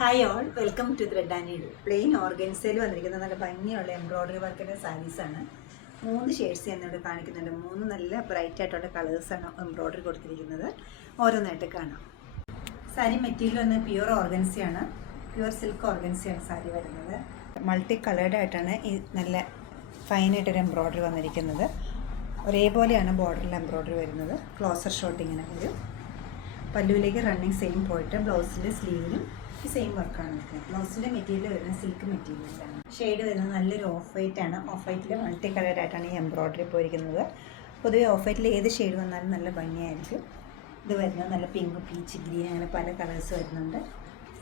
Hi all, welcome to thread and needle. Plain ഓർഗൻസയിൽ വന്നിരിക്കുന്ന നല്ല ഭംഗിയുള്ള എംബ്രോയ്ഡറി വർക്കിൻ്റെ സാരീസാണ്. 3 ഷെയ്ഡ്സ് ഞാനിവിടെ കാണിക്കുന്നുണ്ട്. 3 നല്ല ബ്രൈറ്റ് ആയിട്ടുള്ള കളേഴ്സാണ് എംബ്രോയ്ഡറി കൊടുത്തിരിക്കുന്നത്. ഓരോന്നായിട്ട് കാണാം. സാരി മെറ്റീരിയൽ വന്ന് പ്യുവർ ഓർഗൻസിയാണ്, പ്യുവർ സിൽക്ക് ഓർഗൻസിയാണ് സാരി വരുന്നത്. മൾട്ടി കളേർഡ് ആയിട്ടാണ് ഈ നല്ല ഫൈനായിട്ടൊരു എംബ്രോയ്ഡറി വന്നിരിക്കുന്നത്. ഒരേപോലെയാണ് ബോർഡറിൽ എംബ്രോയ്ഡറി വരുന്നത്. ക്ലോസർ ഷോട്ട് ഇങ്ങനെ വരും. പല്ലുവിലേക്ക് റണ്ണിങ് സെയിം പോയിട്ട് ബ്ലൗസിൻ്റെ സ്ലീവിലും ഈ സെയിം വർക്കാണ് നിൽക്കുന്നത്. ബ്ലൗസിൻ്റെ മെറ്റീരിയൽ വരുന്നത് സിൽക്ക് മെറ്റീരിയലാണ്. ഷെയ്ഡ് വരുന്നത് നല്ലൊരു ഓഫ് വൈറ്റ് ആണ്. ഓഫ് വൈറ്റിൽ മൾട്ടി കളറായിട്ടാണ് ഈ എംബ്രോയ്ഡറി പോയിരിക്കുന്നത്. പൊതുവെ ഓഫ് വൈറ്റിൽ ഏത് ഷെയ്ഡ് വന്നാലും നല്ല ഭംഗിയായിരിക്കും. ഇത് വരുന്നത് നല്ല പിങ്ക്, പീച്ച്, ഗ്രീൻ, അങ്ങനെ പല കളേഴ്സ് വരുന്നുണ്ട്.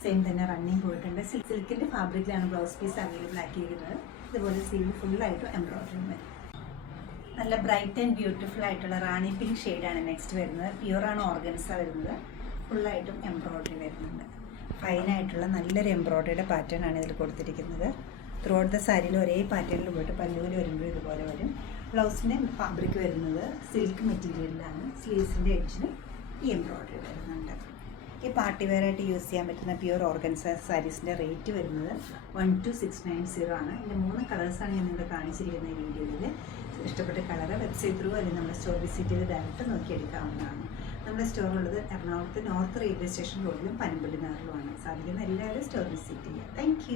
സെയിം തന്നെ റണ്ണിങ് പോയിട്ടുണ്ട്. സിൽക്കിൻ്റെ ഫാബ്രിക്കിലാണ് ബ്ലൗസ് പീസ് അവൈലബിൾ ആക്കിയിരിക്കുന്നത്. ഇതുപോലെ സ്ലീവ് ഫുള്ളായിട്ടും എംബ്രോയ്ഡറി വരും. നല്ല ബ്രൈറ്റ് ആൻഡ് ബ്യൂട്ടിഫുൾ ആയിട്ടുള്ള റാണി പിങ്ക് ഷെയ്ഡാണ് നെക്സ്റ്റ് വരുന്നത്. പ്യുവറാണ് ഓർഗൻസ വരുന്നത്. ഫുള്ളായിട്ടും എംബ്രോയ്ഡറി വരുന്നുണ്ട്. ഫൈനായിട്ടുള്ള നല്ലൊരു എംബ്രോയ്ഡറിയുടെ പാറ്റേൺ ആണ് ഇതിൽ കൊടുത്തിരിക്കുന്നത്. ത്രൂ ഔട്ട് ദ സാരിയിൽ ഒരേ പാറ്റേണിൽ പോയിട്ട് പല്ലുവിൽ വരുമ്പോൾ ഇതുപോലെ വരും. ബ്ലൗസിൻ്റെ ഫാബ്രിക് വരുന്നത് സിൽക്ക് മെറ്റീരിയലിലാണ്. സ്ലീവ്സിൻ്റെ എഡ്ജിന് ഈ എംബ്രോയ്ഡറി വരുന്നുണ്ട്. ഈ പാർട്ടി വെയറായിട്ട് യൂസ് ചെയ്യാൻ പറ്റുന്ന പ്യുവർ ഓർഗൻസ സാരീസിൻ്റെ റേറ്റ് വരുന്നത് 12690 ആണ്. ഇതിൻ്റെ 3 കളേഴ്സാണ് ഞാൻ നിങ്ങളെ കാണിച്ചിരിക്കുന്ന ഈ വീഡിയോയിൽ. ഇഷ്ടപ്പെട്ട കളറ് വെബ്സൈറ്റ് ത്രൂ അല്ലെങ്കിൽ നമ്മുടെ സ്റ്റോർ വിസിറ്റ് ചെയ്ത് ഡയറക്റ്റ് നോക്കിയെടുക്കാവുന്നതാണ്. നമ്മുടെ സ്റ്റോറുള്ളത് എറണാകുളത്ത് നോർത്ത് റെയിൽവേ സ്റ്റേഷൻ റോഡിലും പനമ്പള്ളി നാറിലുമാണ്. സാധിക്കുന്ന എല്ലാവരും സ്റ്റോർ വിസിറ്റ് ചെയ്യുക. താങ്ക്